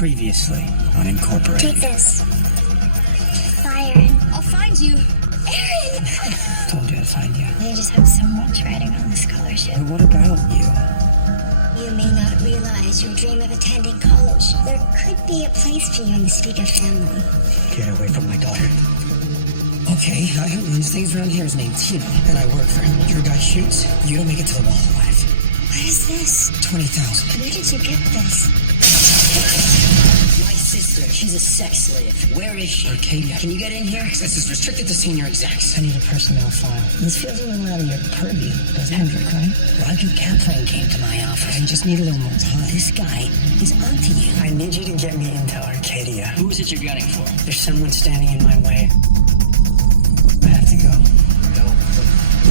Previously unincorporated. Take this. Fire. I'll find you. Aaron! Told you I'd find you. You just have so much riding on the scholarship. But what about you? You may not realize your dream of attending college. There could be a place for you in the Speaker family. Get away from my daughter. Okay, guy who runs things around here is named Tino, and I work for him. Your guy shoots, you don't make it to the wall alive. What is this? 20,000. Where did you get this? My sister, she's a sex slave. Where is she? Arcadia. Can you get in here? Access is restricted to senior execs. I need a personnel file. This feels a little out of your purview, doesn't it? Hendrick, right? Roger Kaplan came to my office. I just need a little more time. This guy is onto you. I need you to get me into Arcadia. Who is it you're gunning for? There's someone standing in my way. I have to go. Go.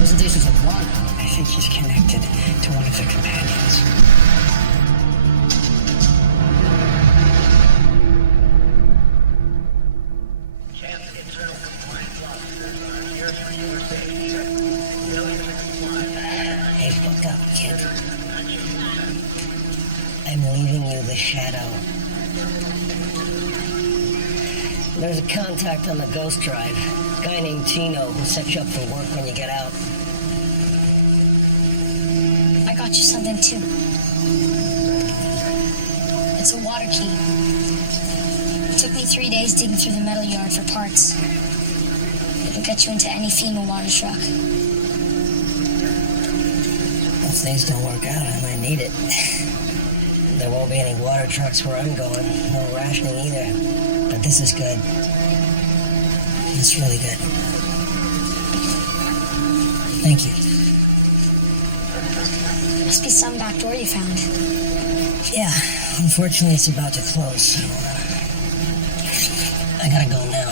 Presentations of what? I think he's connected to one of the companions. Hey, fuck up, kid. I'm leaving you the shadow. There's a contact on the Ghost Drive. A guy named Tino who'll set you up for work when you get out. I got you something too. It's a water key. It took me 3 days digging through the metal yard for parts. It'll get you into any FEMA water truck. If things don't work out, I might need it. There won't be any water trucks where I'm going. No rationing either. But this is good. It's really good. Thank you. Must be some back door you found. Yeah, unfortunately it's about to close, so I gotta go now.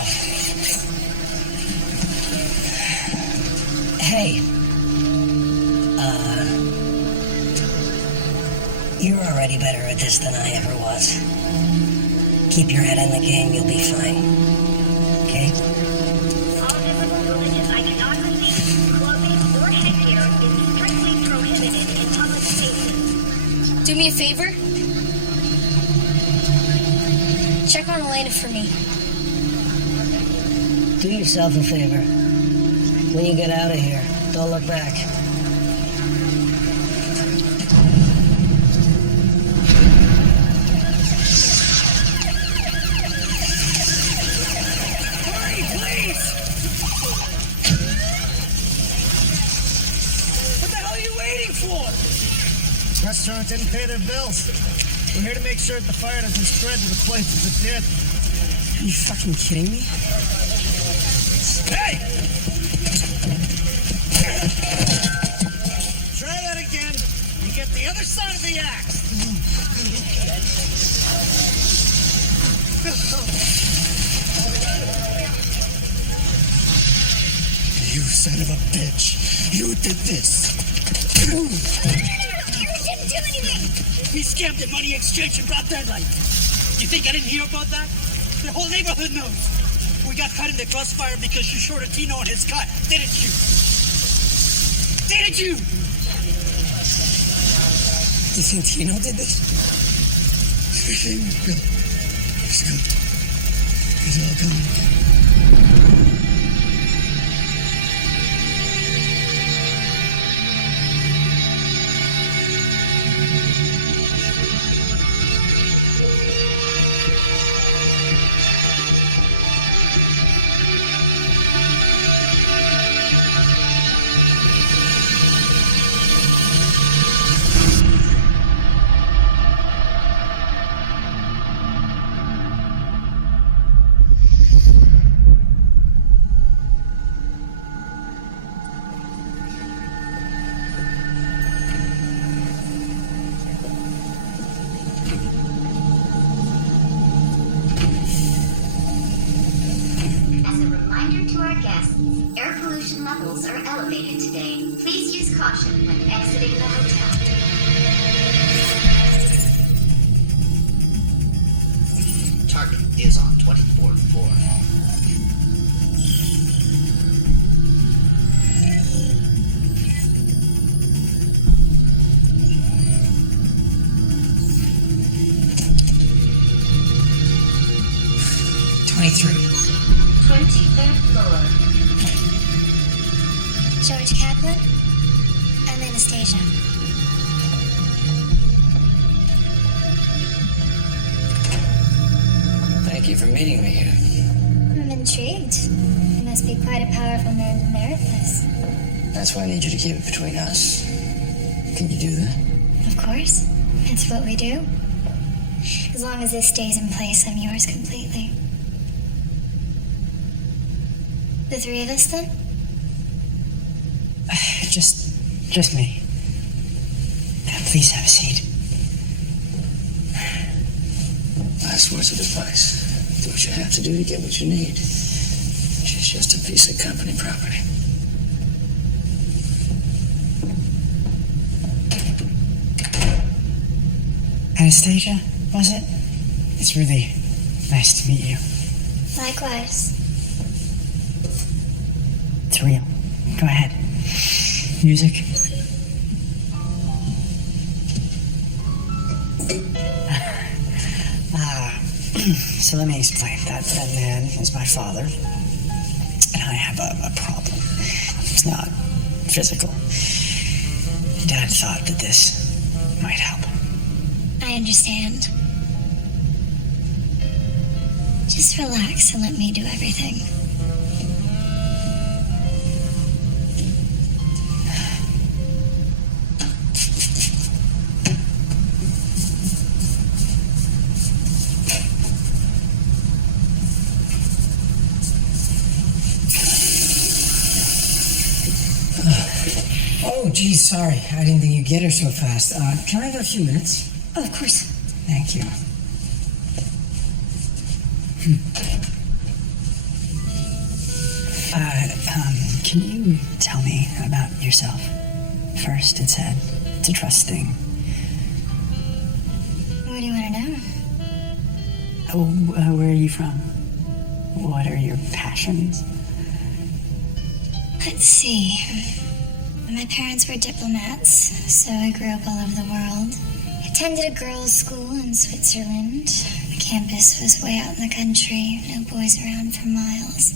Hey, you're already better at this than I ever was. Keep your head in the game, you'll be fine. Okay? All visible religious iconography, clothing, or headgear is strictly prohibited in public spaces. Do me a favor. Check on Elena for me. Do yourself a favor. When you get out of here, don't look back. Hurry, please! What the hell are you waiting for? Restaurant didn't pay their bills. We're here to make sure that the fire doesn't spread to the places it did. Are you fucking kidding me? Hey! Try that again. You get the other side of the axe. You son of a bitch. You did this. Aaron didn't do anything! He scammed at money exchange and brought deadlight. You think I didn't hear about that? The whole neighborhood knows. We got caught in the crossfire because you shorted Tino on his cut, didn't you? Didn't you? You think Tino did this? Everything was good. It's good. It's all gone. As a reminder to our guests, air pollution levels are elevated today. Please use caution when exiting the hotel. Target is on 24th floor. 23. 23rd floor. George Kaplan? I'm Anastasia. Thank you for meeting me here. I'm intrigued. You must be quite a powerful man to merit this. That's why I need you to keep it between us. Can you do that? Of course. It's what we do. As long as this stays in place, I'm yours completely. The three of us, then? Just me. Please have a seat. Last words of advice. Do what you have to do to get what you need. She's just a piece of company property. Anastasia, was it? It's really nice to meet you. Likewise. It's real. Go ahead. Music. So let me explain. That man is my father, and I have a problem. It's not physical. Dad thought that this might help. I understand. Just relax and let me do everything. Oh, geez, sorry. I didn't think you'd get her so fast. Can I have a few minutes? Oh, of course. Thank you. Can you tell me about yourself? First, it said it's a trust thing. What do you want to know? Oh, where are you from? What are your passions? Let's see. My parents were diplomats, so I grew up all over the world. I attended a girls' school in Switzerland. The campus was way out in the country, no boys around for miles.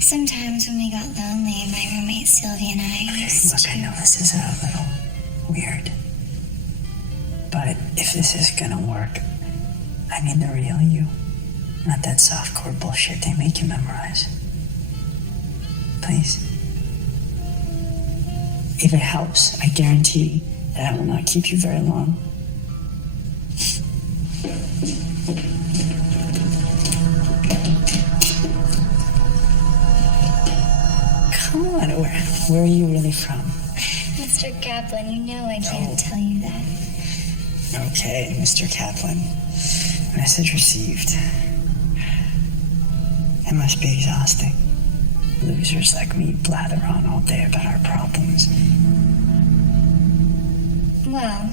Sometimes when we got lonely, my roommate Sylvia and I used Look, to... I know this is a little weird, but if this is gonna work, I need the real you, not that softcore bullshit they make you memorize. Please. If it helps, I guarantee that I will not keep you very long. Come on, where are you really from? Mr. Kaplan, you know I can't tell you that. Okay, Mr. Kaplan. Message received. It must be exhausting. Losers like me blather on all day about our problems. Well,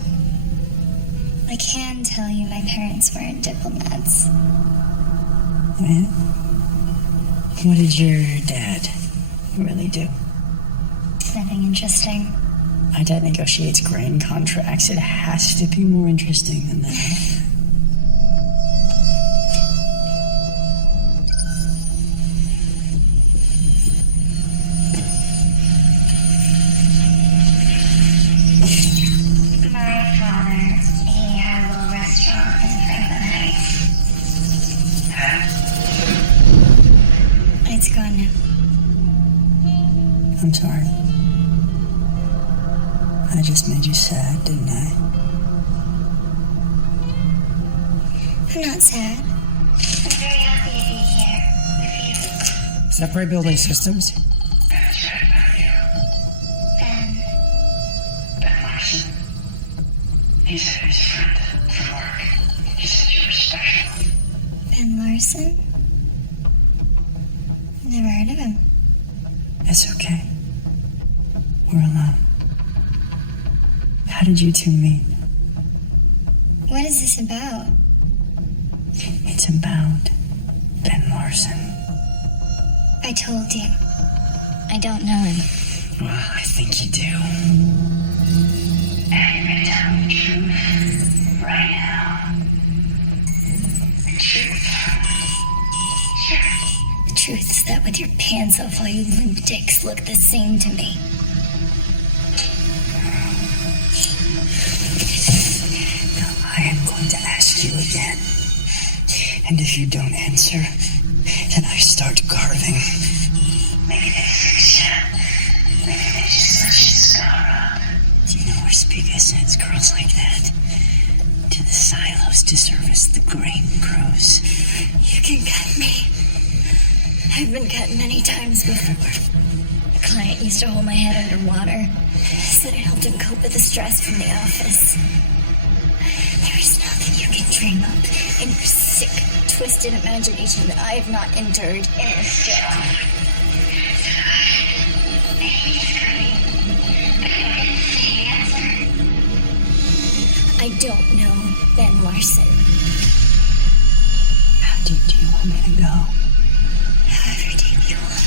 I can tell you my parents weren't diplomats. Yeah? What did your dad really do? Nothing interesting. My dad negotiates grain contracts. It has to be more interesting than that. My father, he had a little restaurant in Franklin Heights. It's gone now. I'm sorry. I just made you sad, didn't I? I'm not sad. I'm very happy to be here with you. Separate building systems. Ben Larson. He said he was a friend from work. He said you were special. Ben Larson? Never heard of him. It's okay. We're alone. How did you two meet? What is this about? It's about Ben Larson. I told you. I don't know him. Well, I think you do. And you're gonna tell me the truth right now. The truth. with your pants off while you lunatics look the same to me. I am going to ask you again. And if you don't answer, then I start carving. Maybe they fix you. Maybe they just let you scar up. Do you know where Spiga sends girls like that? To the silos to service the grain crows. You can cut me. I've been cut many times before. A client used to hold my head underwater. Said it helped him cope with the stress from the office. There is nothing you can dream up in your sick, twisted imagination that I have not endured in this jail. I don't know Ben Larson. How deep do you want me to go? However deep you want.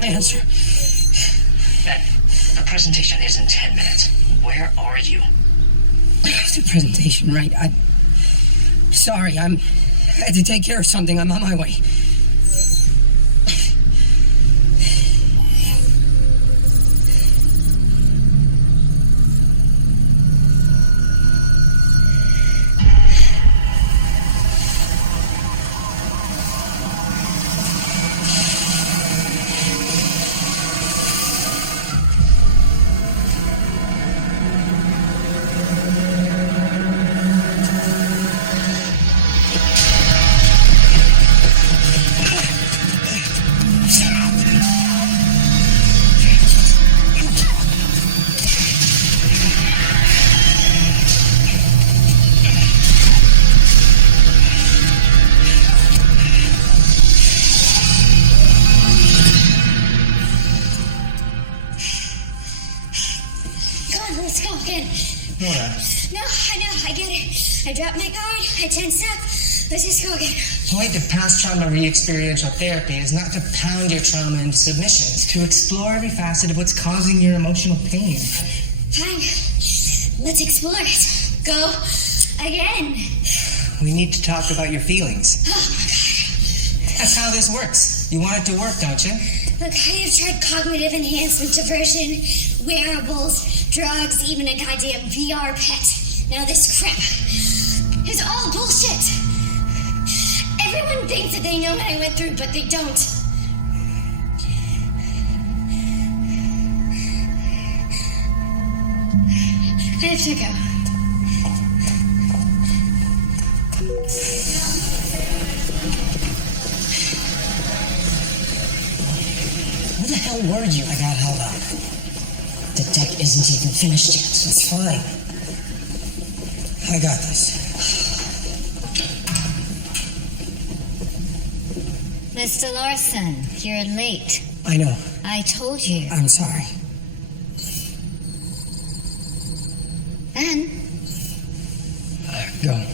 Answer. Ben, the presentation is in 10 minutes. Where are you? The presentation, right? I'm sorry. I had to take care of something. I'm on my way. I dropped my guard, I tensed up. Let's just go again. The point of past trauma re-experiential therapy is not to pound your trauma into submission. It's to explore every facet of what's causing your emotional pain. Fine. Let's explore it. Go again. We need to talk about your feelings. Oh my God. That's how this works. You want it to work, don't you? Look, I have tried cognitive enhancement, diversion, wearables, drugs, even a goddamn VR pet. Now this crap is all bullshit. Everyone thinks that they know what I went through, but they don't. I have to go. Where the hell were you? I got held up. The deck isn't even finished yet. It's fine. I got this. Mr. Larson, you're late. I know. I told you. I'm sorry. Ben? Go.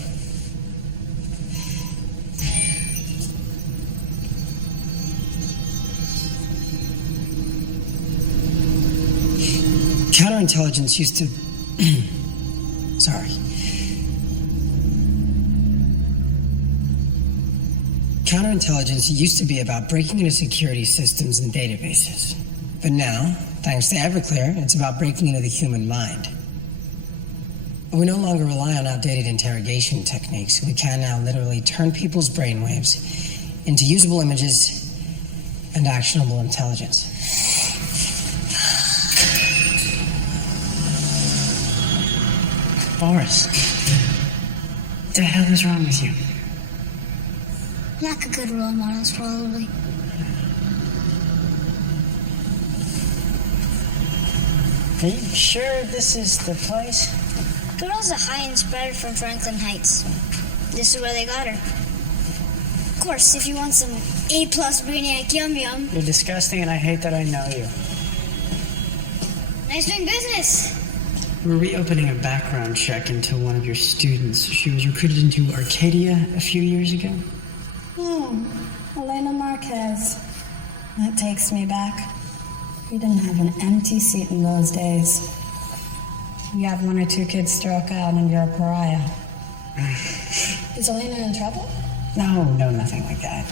Counterintelligence used to... Sorry. Counterintelligence used to be about breaking into security systems and databases. But now, thanks to Everclear, it's about breaking into the human mind. We no longer rely on outdated interrogation techniques. We can now literally turn people's brainwaves into usable images and actionable intelligence. Boris, what the hell is wrong with you? Lack of good role models, probably. Are you sure this is the place? Girl's a high-end spreader from Franklin Heights. This is where they got her. Of course, if you want some A-plus brainiac yum-yum. You're disgusting and I hate that I know you. Nice doing business. We're reopening a background check into one of your students. She was recruited into Arcadia a few years ago. Elena Marquez. That takes me back. We didn't have an empty seat in those days. You have one or two kids stroke out and you're a pariah. Is Elena in trouble? No, nothing like that.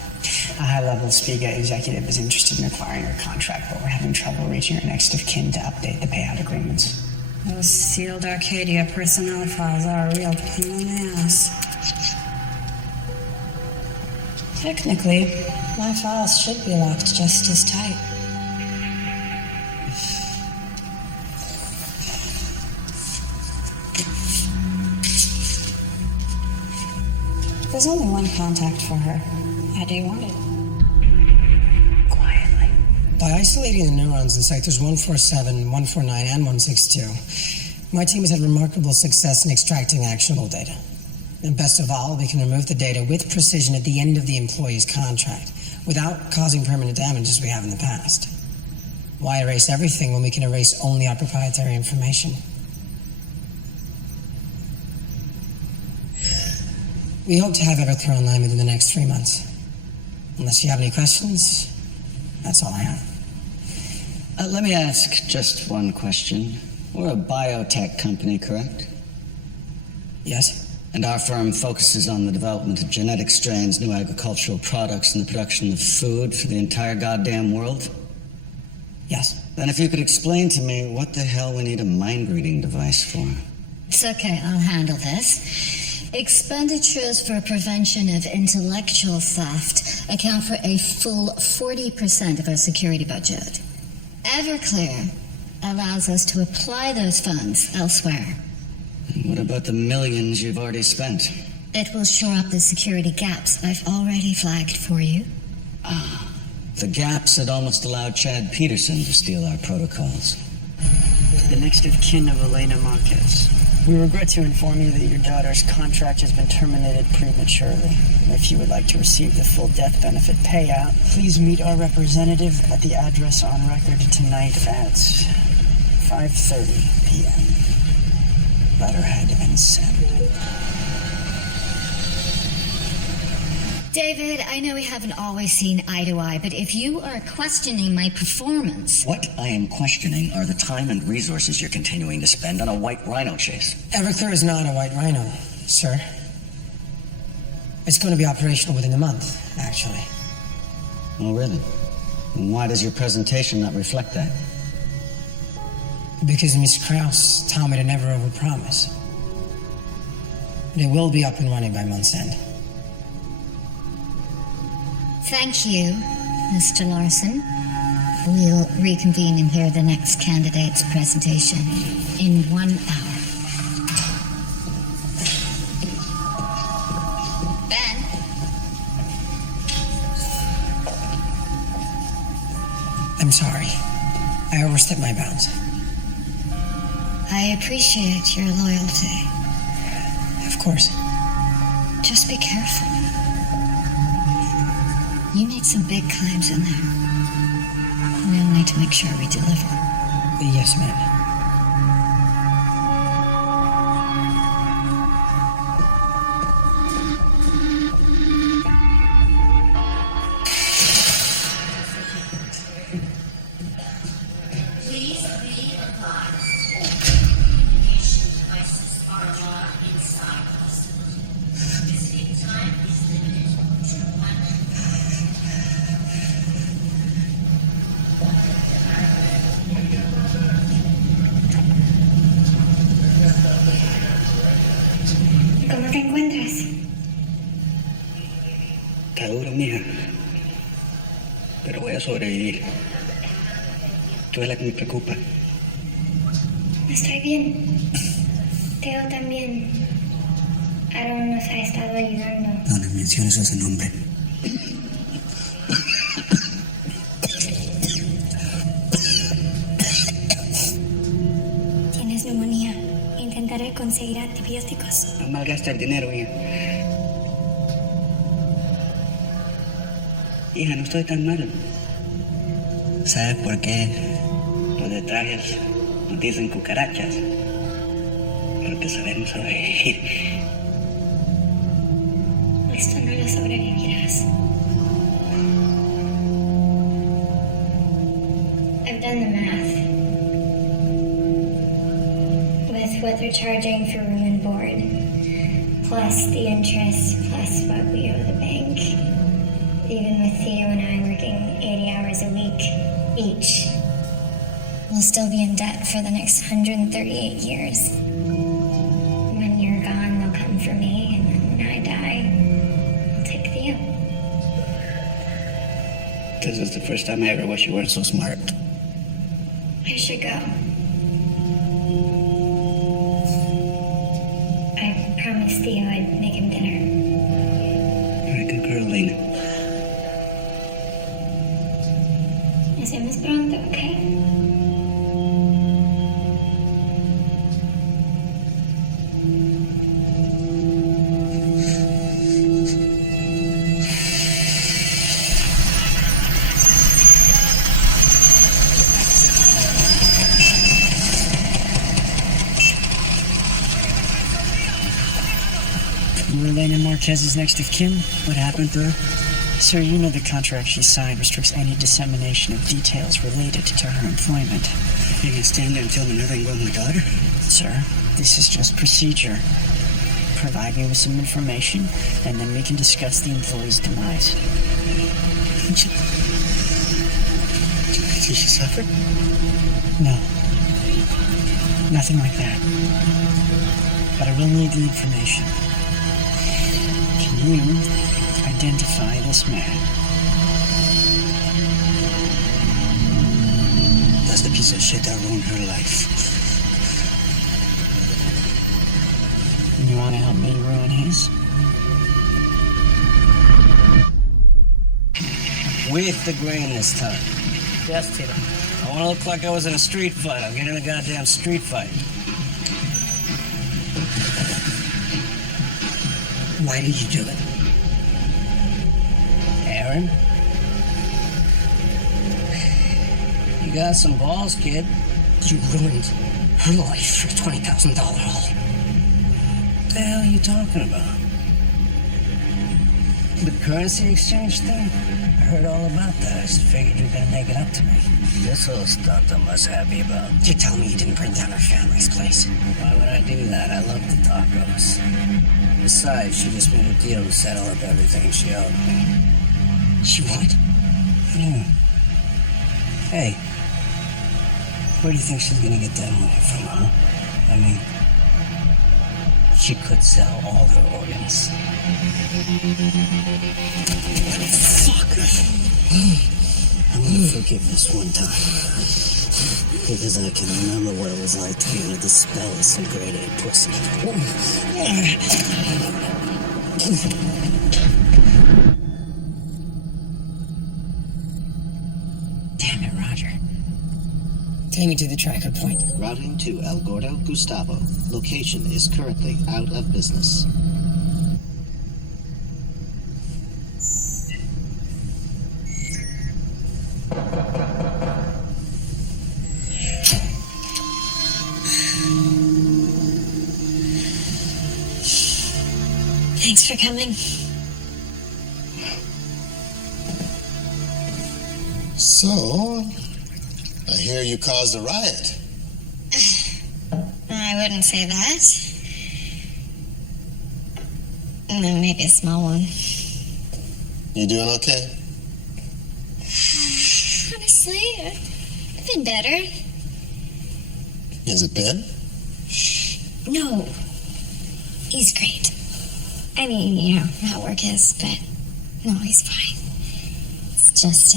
A high-level Spiga executive is interested in acquiring her contract, but we're having trouble reaching her next of kin to update the payout agreements. Those sealed Arcadia personnel files are a real pain in the ass. Technically, my files should be locked just as tight. There's only one contact for her. How do you want it? Quietly. By isolating the neurons in sectors 147, 149, and 162, my team has had remarkable success in extracting actionable data. And best of all, we can remove the data with precision at the end of the employee's contract, without causing permanent damage as we have in the past. Why erase everything when we can erase only our proprietary information? We hope to have Everclear online within the next 3 months. Unless you have any questions, that's all I have. Let me ask just one question. We're a biotech company, correct? Yes? And our firm focuses on the development of genetic strains, new agricultural products, and the production of food for the entire goddamn world? Yes. Then if you could explain to me what the hell we need a mind-reading device for. It's okay, I'll handle this. Expenditures for prevention of intellectual theft account for a full 40% of our security budget. Everclear allows us to apply those funds elsewhere. What about the millions you've already spent? It will shore up the security gaps I've already flagged for you. The gaps that almost allowed Chad Peterson to steal our protocols. The next of kin of Elena Marquez. We regret to inform you that your daughter's contract has been terminated prematurely. If you would like to receive the full death benefit payout, please meet our representative at the address on record tonight at 5:30 p.m. Letterhead and send. David, I know we haven't always seen eye to eye, but if you are questioning my performance... What I am questioning are the time and resources you're continuing to spend on a white rhino chase. Everclear is not a white rhino, sir. It's going to be operational within a month, actually. Oh, really? And why does your presentation not reflect that? Because Miss Krause told me to never overpromise. But it will be up and running by month's end. Thank you, Mr. Larson. We'll reconvene and hear the next candidate's presentation in 1 hour. Ben? I'm sorry. I overstepped my bounds. I appreciate your loyalty. Of course. Just be careful. You made some big claims in there. We'll need to make sure we deliver. Yes, ma'am. Please be advised. Communication devices are not inside the facility. Visiting time is limited to 1 hour. ¿Cómo te encuentras? Está duro, mija. Pero voy a sobrevivir. Tú eres la que me preocupa. Estoy bien. Teo también. Aaron nos ha estado ayudando. No le menciones ese nombre. Tienes neumonía. Intentaré conseguir antibióticos. No malgasta el dinero, hija. Hija, no estoy tan mal. ¿Sabes por qué los de trajes nos dicen cucarachas? Porque sabemos sobrevivir. Esto no lo sobrevivirás. I've done the math. With what they're charging for room and board, plus the interest, plus what we owe the bank. Even with Theo and I working 80 hours a week each, we'll still be in debt for the next 138 years. When you're gone, they'll come for me, and then when I die, I'll take Theo. This is the first time I ever wish you weren't so smart. I should go. I promised Theo I'd make him dinner. You're a good girl, Lena. Nos vemos pronto, okay? You were Lena Marquez's next of kin? What happened to her? Sir, you know the contract she signed restricts any dissemination of details related to her employment. You can stand there and tell me nothing about my daughter? Sir, this is just procedure. Provide me with some information, and then we can discuss the employee's demise. Did she suffer? No. Nothing like that. But I will need the information. Can you identify this man? That's the piece of shit that ruined her life. You want to help me ruin his? With the grain this time. Yes, Tito. I want to look like I was in a street fight. I'll get in a goddamn street fight. Why did you do it? Aaron? You got some balls, kid. You ruined her life for a $20,000 haul. What the hell are you talking about? The currency exchange thing? I heard all about that. I just figured you were gonna make it up to me. This whole stunt I must have you about. You tell me you didn't bring down her family's place. Why would I do that? I love the tacos. Besides, she just made a deal to settle up everything she owed me. She what? Yeah. Hey, where do you think she's gonna get that money from, huh? I mean, she could sell all her organs. Fuck. I'm gonna forgive this one time. Because I can remember what it was like to be under the spell of some grade A pussy. Damn it, Roger. Take me to the tracker point. Routing to El Gordo, Gustavo. Location is currently out of business. Thanks for coming. So, I hear you caused a riot. I wouldn't say that. Maybe a small one. You doing okay? Honestly, I've been better. Is it Ben? No, he's great. I mean, you know how work is, but no, he's fine. It's just,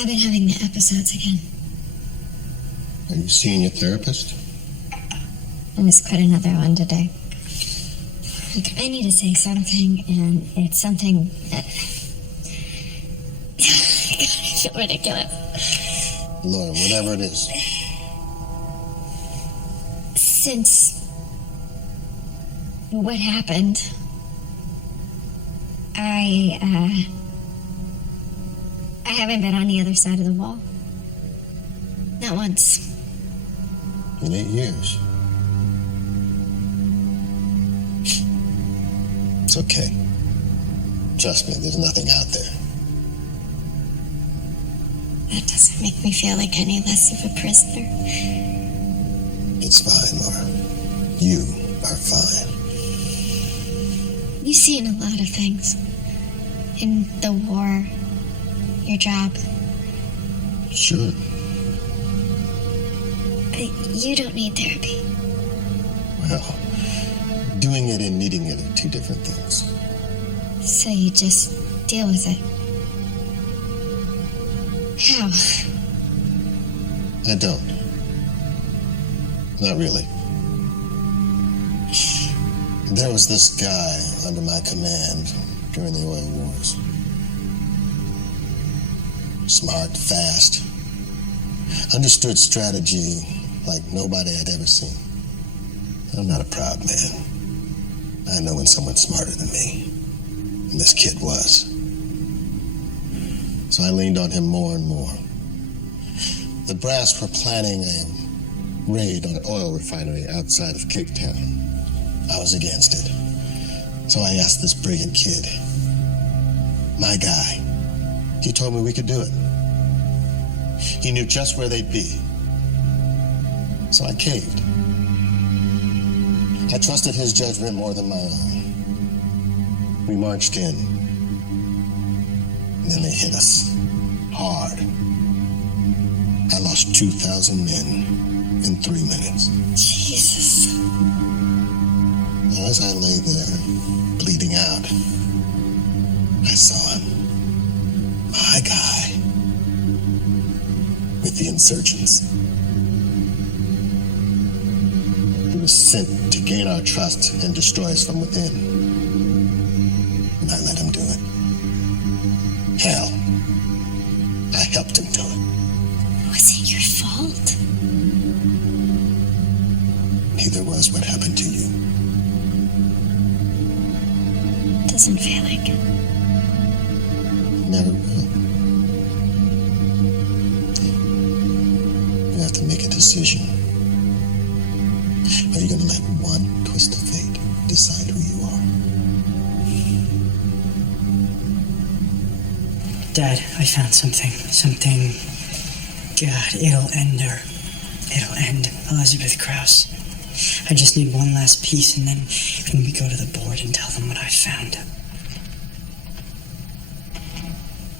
I've been having the episodes again. Are you seeing your therapist? I just quit another one today. Look, I need to say something, and it's something that... I feel ridiculous. Laura, whatever it is. Since what happened, I haven't been on the other side of the wall. Not once. In 8 years. It's okay. Trust me, there's nothing out there. That doesn't make me feel like any less of a prisoner. It's fine, Laura. You are fine. You've seen a lot of things. In the war, your job. Sure. But you don't need therapy. Well, doing it and needing it are two different things. So you just deal with it. How? I don't. Not really. There was this guy under my command during the oil wars. Smart, fast, understood strategy like nobody I'd ever seen. I'm not a proud man. I know when someone's smarter than me, and this kid was. So I leaned on him more and more. The brass were planning a raid on an oil refinery outside of Cape Town. I was against it. So I asked this brilliant kid, my guy. He told me we could do it. He knew just where they'd be. So I caved. I trusted his judgment more than my own. We marched in. And then they hit us. Hard. I lost 2,000 men in 3 minutes. Jesus. Now, as I lay there, bleeding out, I saw him. My guy. With the insurgents. He was sent to gain our trust and destroy us from within. And I let him do it. Hell, I helped him do it. Was it your fault? Neither was what happened to you. Doesn't feel like it. Never will. You have to make a decision. Are you going to let one twist of fate decide who you are? Dad, I found something. God, it'll end her. It'll end Elizabeth Krause. I just need one last piece, and then we go to the board and tell them what I found.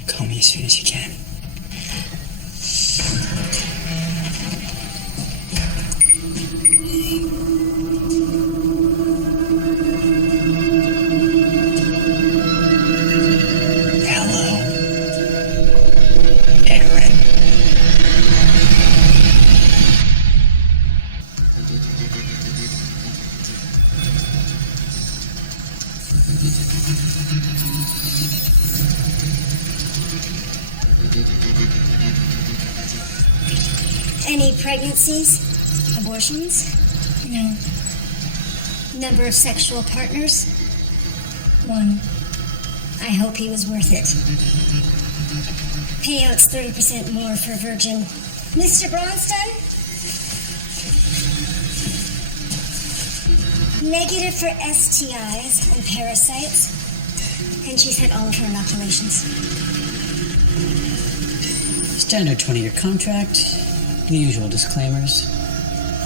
Call me as soon as you can. Any pregnancies? Abortions? No. Number of sexual partners? 1. I hope he was worth it. Payouts 30% more for virgin. Mr. Bronston? Negative for STIs and parasites. And she's had all of her inoculations. Standard 20-year contract. The usual disclaimers.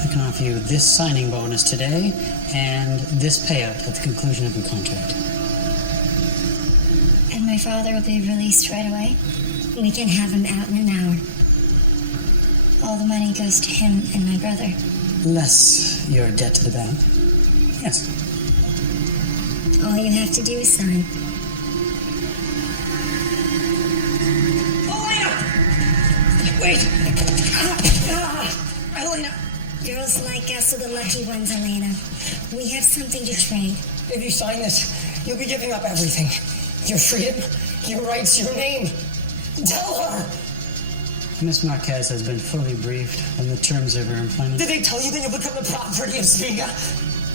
I can offer you this signing bonus today and this payout at the conclusion of your contract. And my father will be released right away. We can have him out in an hour. All the money goes to him and my brother. Less your debt to the bank. Yes. All you have to do is sign. Wait! Elena! Girls like us are the lucky ones, Elena. We have something to trade. If you sign this, you'll be giving up everything. Your freedom, your rights, your name. Tell her! Miss Marquez has been fully briefed on the terms of her employment. Did they tell you that you'll become the property of Spiga?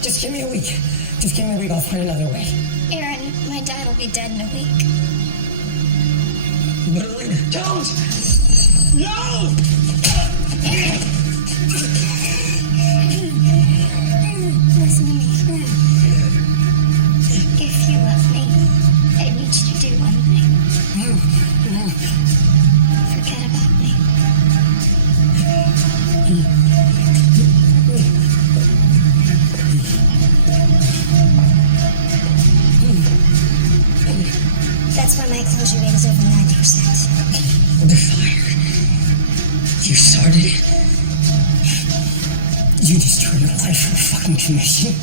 Just give me a week. Just give me a week, I'll find another way. Aaron, my dad will be dead in a week. But Elena, don't! No! Listen to me. If you love me, I need you to do one thing. Forget about me. That's why my closure rate is over 90%. The fire. You started it. You destroyed my life for a fucking commission.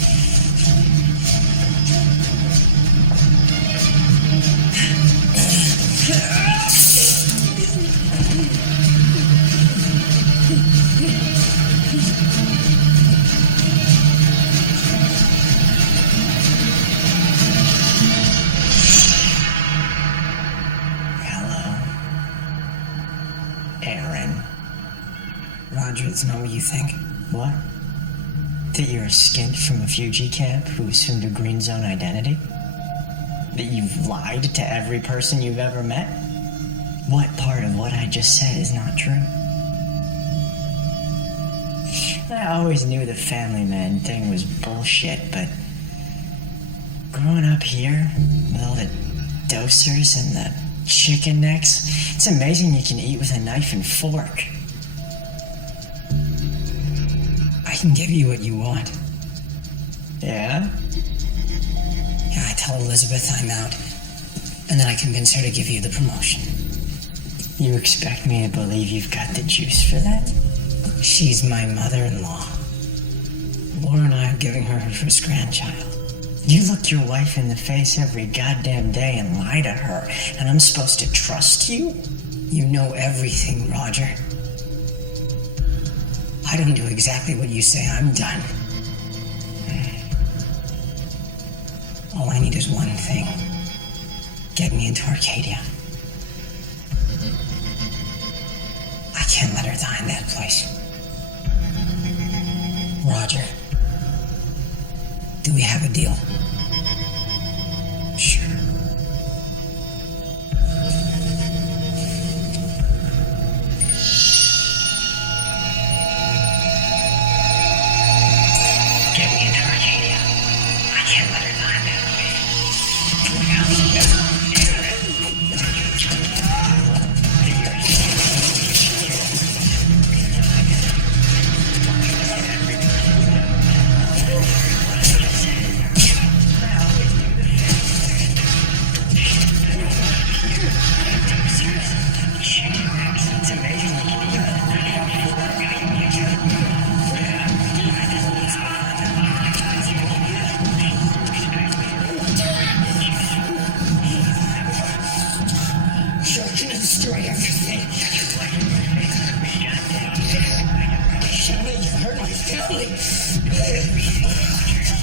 Aaron. Roger, it's not what you think. What? That you're a skint from a refugee camp who assumed a green zone identity? That you've lied to every person you've ever met? What part of what I just said is not true? I always knew the family man thing was bullshit, but growing up here with all the dosers and the chicken necks, it's amazing you can eat with a knife and fork. I can give you what you want. Yeah? Yeah, I tell Elizabeth I'm out, and then I convince her to give you the promotion. You expect me to believe you've got the juice for that? She's my mother-in-law. Laura and I are giving her her first grandchild. You look your wife in the face every goddamn day and lie to her, and I'm supposed to trust you? You know everything, Roger. I don't do exactly what you say, I'm done. All I need is one thing. Get me into Arcadia. I can't let her die in that place. Roger, do we have a deal? Sure. Get me into Arcadia. I can't let her die in that place. It's amazing you can do You're gonna destroy everything. Shelly, you hurt my family.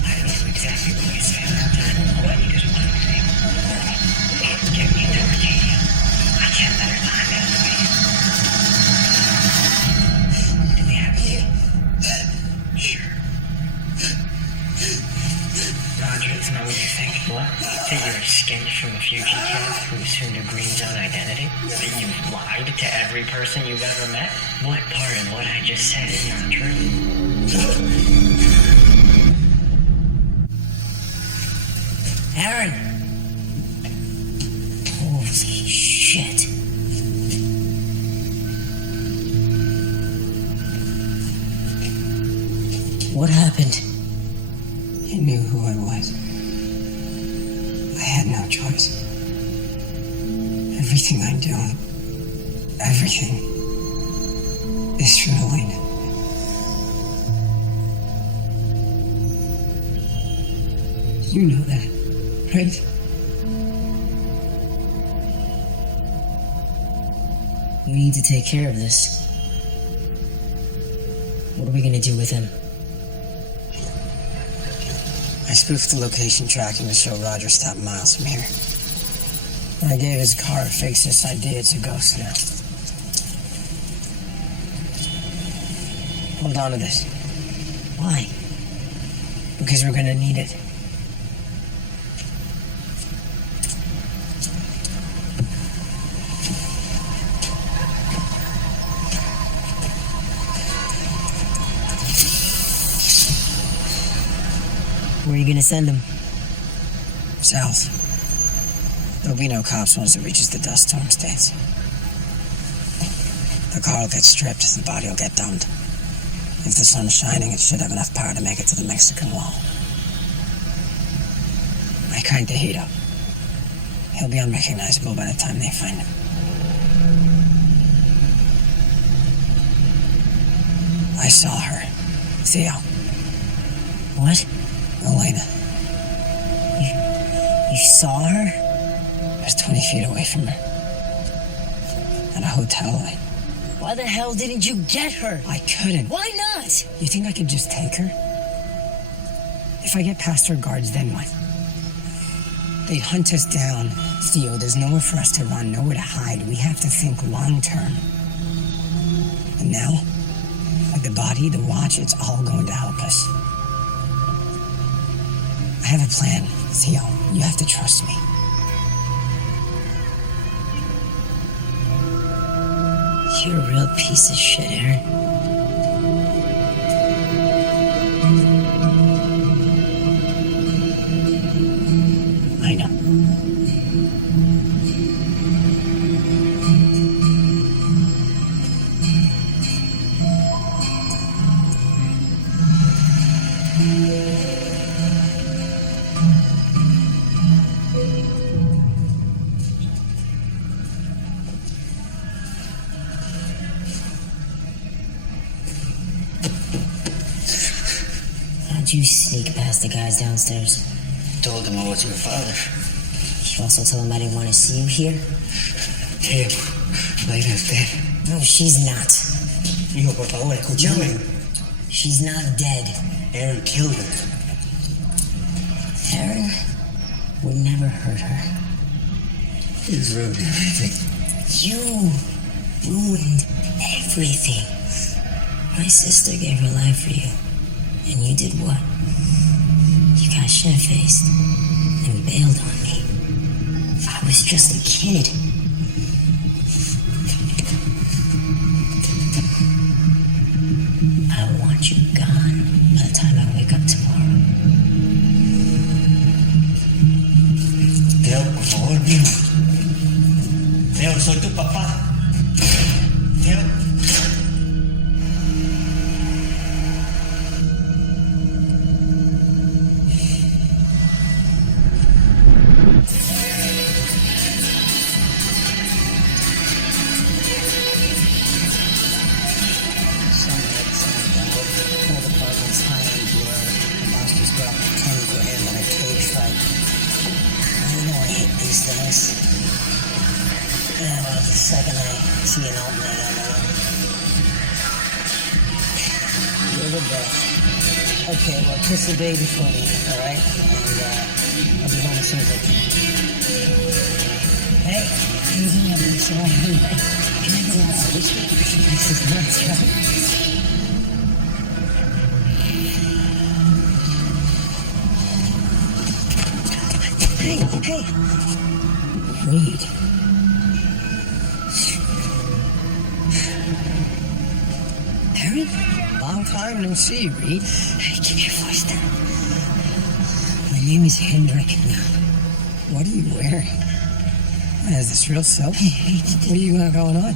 I know exactly what you say all the time. All I need is one thing. Get me into Arcadia. I can't let her die that way. Do we have a deal? Sure. Roger, it's not what you think. What? That you're a skint from a refugee camp who assumed a green zone identity? That you lied to every person you've ever met? What part of what I just said is not true? Aaron! Holy shit. What happened? He knew who I was. I had no choice. Everything I do, everything is for Elena. You know that, right? We need to take care of this. What are we gonna do with him? I spoofed the location tracking to show Roger stopped miles from here. And I gave his car a fake ID. It's a ghost now. Hold on to this. Why? Because we're gonna need it. Where are you gonna send him? South. There'll be no cops once it reaches the dust storm states. The car will get stripped, the body will get dumped. If the sun's shining, it should have enough power to make it to the Mexican wall. I cranked the heat up. He'll be unrecognizable by the time they find him. I saw her. Theo. What? Elena. You saw her? I was 20 feet away from her. At a hotel light. Why the hell didn't you get her? I couldn't. Why not? You think I could just take her? If I get past her guards, then what? They'd hunt us down. Theo, there's nowhere for us to run, nowhere to hide. We have to think long term. And now, with the body, the watch, it's all going to help us. I have a plan, Theo. You have to trust me. You're a real piece of shit, Aaron. I know. How'd you sneak past the guys downstairs? Told him I was your father. You also told him I didn't want to see you here? Tim, Lena's dead. No, she's not. Hijo, por favor, escúchame. She's not dead. Aaron killed her. Aaron would never hurt her. He's ruined everything. You ruined everything. My sister gave her life for you. And you did what? You got shit-faced and bailed on me. I was just a kid. I want you gone by the time I wake up tomorrow. Teo, por favor, mijo. Teo, soy tu papá. Teo. Second I see an opening, I'm out. You're the best. Okay, well, kiss the baby for me, alright? And, I'll be home as soon as I can. Hey, easy, I'm so hungry. Can I go out this way? This is nuts, right? Hey! Reed. Aaron? Long time no see, Reed. Hey, keep your voice down. My name is Hendrik now. What are you wearing? Is this real soap? Hey, what are you got going on?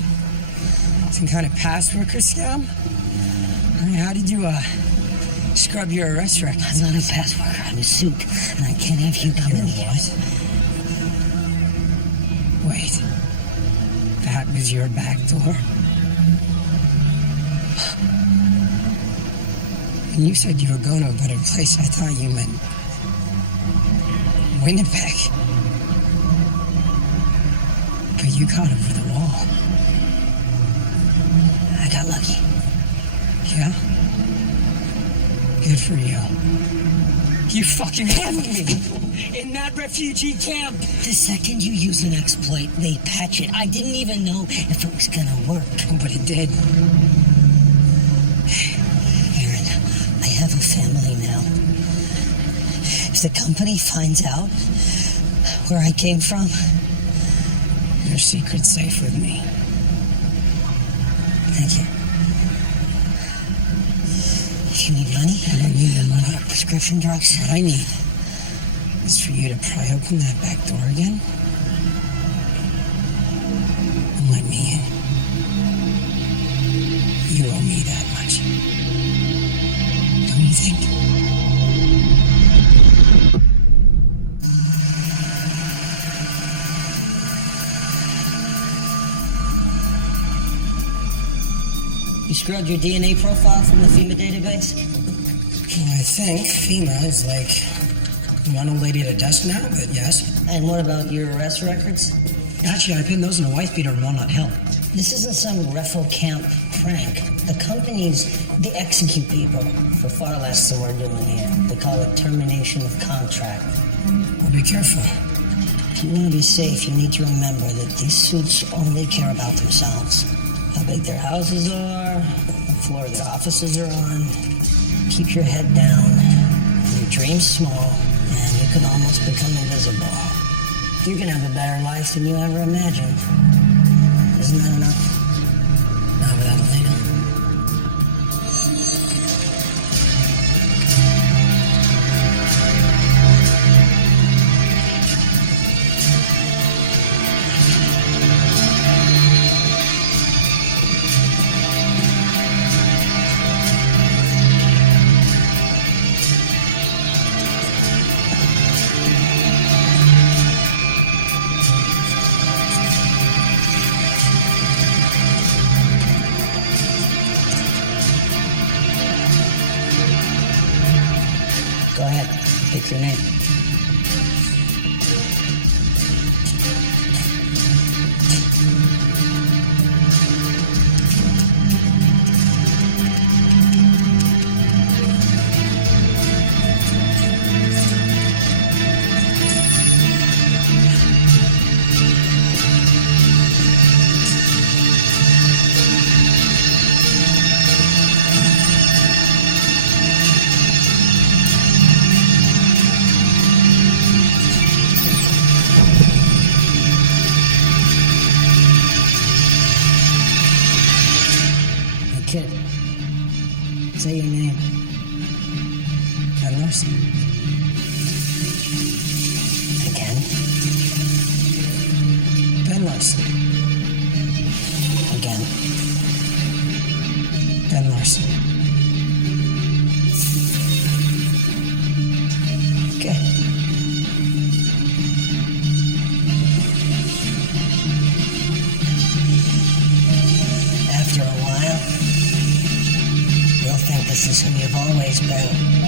Some kind of past worker scam? How did you, scrub your arrest record? I'm not a past worker, I'm a suit, and I can't have you come in here. What? Wait. That was your back door? When you said you were going to a better place, I thought you meant Winnipeg. But you got over the wall. I got lucky. Yeah? Good for you. You fucking had me in that refugee camp. The second you use an exploit, they patch it. I didn't even know if it was gonna work. But it did. Aaron, I have a family now. If the company finds out where I came from, your secret's safe with me. Thank you. If you need money, I don't need the money. Prescription drugs. What I need is for you to pry open that back door again and let me in. You owe me that much. Don't you think? You scrubbed your DNA profile from the FEMA database? Well, I think FEMA is like one old lady at a desk now, but yes. And what about your arrest records? Actually, I pinned those in a wife beater in Walnut Hill. This isn't some Reffel camp prank. The companies, they execute people for far less than we're doing here. They call it termination of contract. Well, be careful. If you want to be safe, you need to remember that these suits only care about themselves. How big their houses are, what floor their offices are on. Keep your head down, your dreams small, and you can almost become invisible. You're gonna have a better life than you ever imagined. Isn't that enough? Not without Elena. Go ahead, pick your name. Kid, say your name. Ben Larson. Again? Ben Larson. Again. Ben Larson. Okay. After a while, you'll think this is who you've always been.